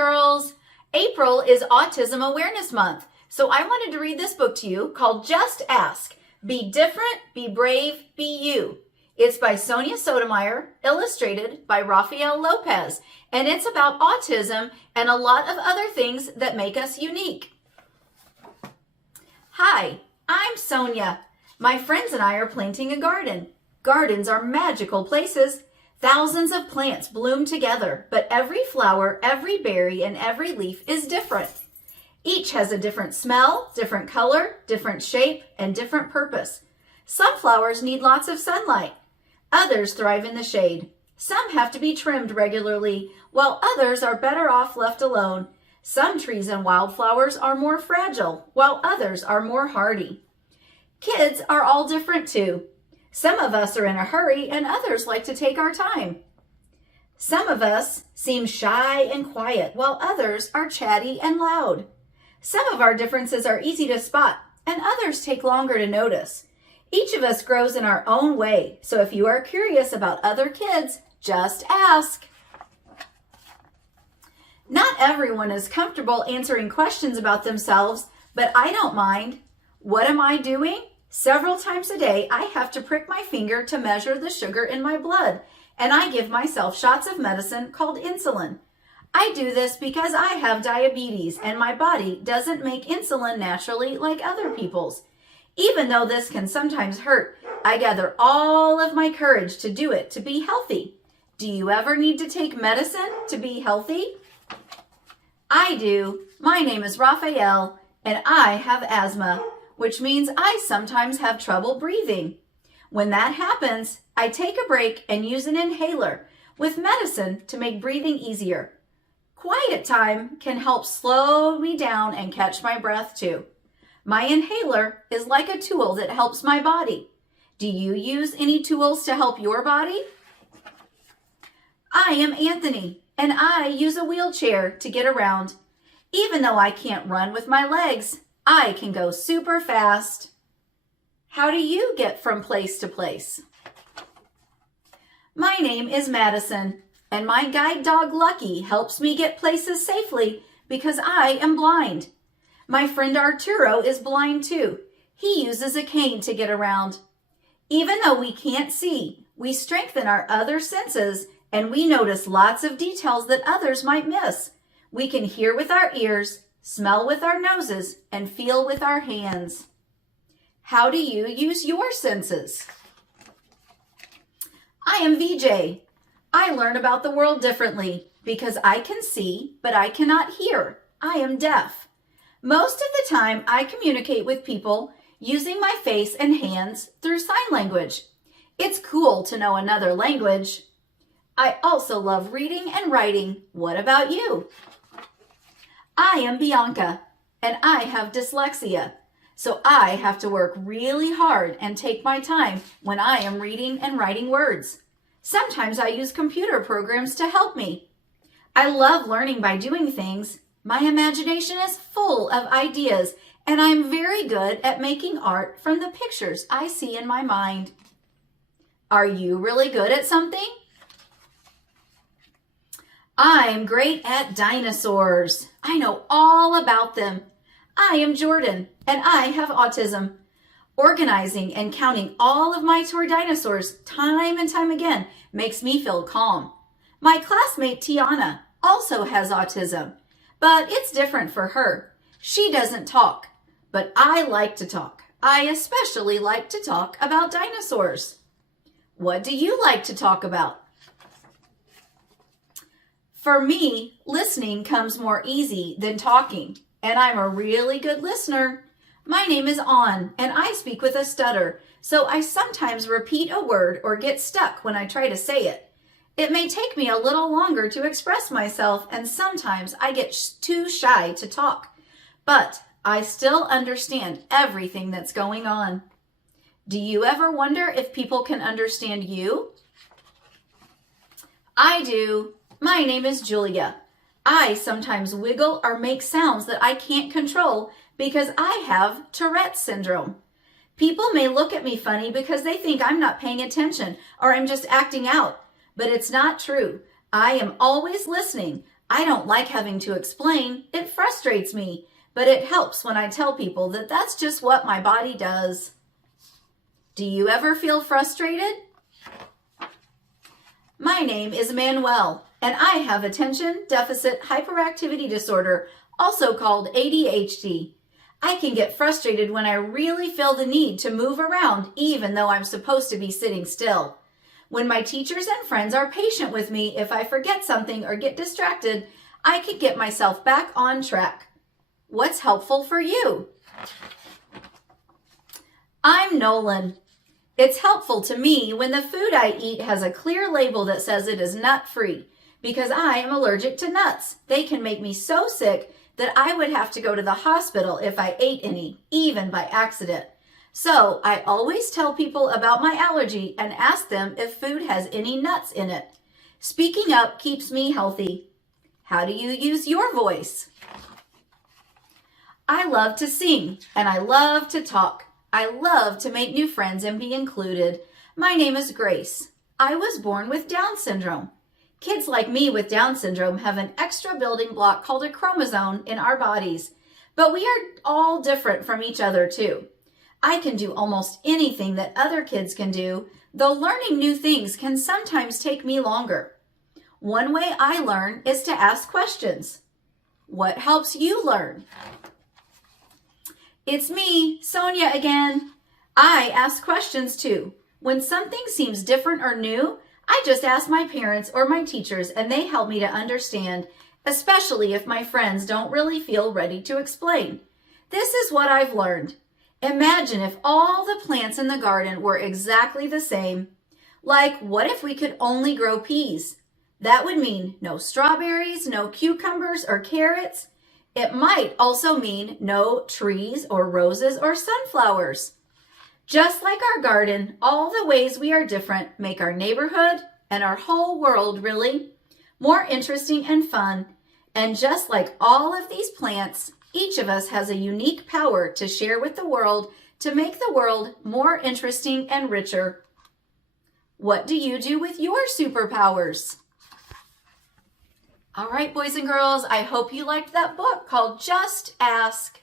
girls. April is Autism Awareness Month, so I wanted to read this book to you called Just Ask. Be different, be brave, be you. It's by Sonia Sotomayer, illustrated by Rafael Lopez, and it's about autism and a lot of other things that make us unique. Hi, I'm Sonia. My friends and I are planting a garden. Gardens are magical places. Thousands of plants bloom together, but every flower, every berry, and every leaf is different. Each has a different smell, different color, different shape, and different purpose. Some flowers need lots of sunlight. Others thrive in the shade. Some have to be trimmed regularly, while others are better off left alone. Some trees and wildflowers are more fragile, while others are more hardy. Kids are all different too. Some of us are in a hurry and others like to take our time. Some of us seem shy and quiet while others are chatty and loud. Some of our differences are easy to spot and others take longer to notice. Each of us grows in our own way, so if you are curious about other kids, just ask. Not everyone is comfortable answering questions about themselves, but I don't mind. What am I doing? Several times a day, I have to prick my finger to measure the sugar in my blood, and I give myself shots of medicine called insulin. I do this because I have diabetes, and my body doesn't make insulin naturally like other people's. Even though this can sometimes hurt, I gather all of my courage to do it to be healthy. Do you ever need to take medicine to be healthy? I do. My name is Raphael, and I have asthma, which means I sometimes have trouble breathing. When that happens, I take a break and use an inhaler with medicine to make breathing easier. Quiet time can help slow me down and catch my breath too. My inhaler is like a tool that helps my body. Do you use any tools to help your body? I am Anthony, and I use a wheelchair to get around. Even though I can't run with my legs, I can go super fast. How do you get from place to place? My name is Madison, and my guide dog Lucky helps me get places safely because I am blind. My friend Arturo is blind too. He uses a cane to get around. Even though we can't see, we strengthen our other senses and we notice lots of details that others might miss. We can hear with our ears, smell with our noses, and feel with our hands. How do you use your senses? I am VJ. I learn about the world differently because I can see, but I cannot hear. I am deaf. Most of the time, I communicate with people using my face and hands through sign language. It's cool to know another language. I also love reading and writing. What about you? I am Bianca, and I have dyslexia, so I have to work really hard and take my time when I am reading and writing words. Sometimes I use computer programs to help me. I love learning by doing things. My imagination is full of ideas, and I'm very good at making art from the pictures I see in my mind. Are you really good at something? I'm great at dinosaurs. I know all about them. I am Jordan, and I have autism. Organizing and counting all of my toy dinosaurs time and time again makes me feel calm. My classmate Tiana also has autism, but it's different for her. She doesn't talk, but I like to talk. I especially like to talk about dinosaurs. What do you like to talk about? For me, listening comes more easy than talking, and I'm a really good listener. My name is On, and I speak with a stutter, so I sometimes repeat a word or get stuck when I try to say it. It may take me a little longer to express myself, and sometimes I get too shy to talk, but I still understand everything that's going on. Do you ever wonder if people can understand you? I do. My name is Julia. I sometimes wiggle or make sounds that I can't control because I have Tourette's syndrome. People may look at me funny because they think I'm not paying attention or I'm just acting out, but it's not true. I am always listening. I don't like having to explain. It frustrates me, but it helps when I tell people that that's just what my body does. Do you ever feel frustrated? My name is Manuel, and I have attention deficit hyperactivity disorder, also called ADHD. I can get frustrated when I really feel the need to move around, even though I'm supposed to be sitting still. When my teachers and friends are patient with me, if I forget something or get distracted, I can get myself back on track. What's helpful for you? I'm Nolan. It's helpful to me when the food I eat has a clear label that says it is nut-free, because I am allergic to nuts. They can make me so sick that I would have to go to the hospital if I ate any, even by accident. So I always tell people about my allergy and ask them if food has any nuts in it. Speaking up keeps me healthy. How do you use your voice? I love to sing and I love to talk. I love to make new friends and be included. My name is Grace. I was born with Down syndrome. Kids like me with Down syndrome have an extra building block called a chromosome in our bodies, but we are all different from each other too. I can do almost anything that other kids can do, though learning new things can sometimes take me longer. One way I learn is to ask questions. What helps you learn? It's me, Sonia again. I ask questions too. When something seems different or new, I just ask my parents or my teachers and they help me to understand, especially if my friends don't really feel ready to explain. This is what I've learned. Imagine if all the plants in the garden were exactly the same. Like, what if we could only grow peas? That would mean no strawberries, no cucumbers or carrots. It might also mean no trees or roses or sunflowers. Just like our garden, all the ways we are different make our neighborhood and our whole world really more interesting and fun. And just like all of these plants, each of us has a unique power to share with the world to make the world more interesting and richer. What do you do with your superpowers? All right, boys and girls, I hope you liked that book called Just Ask.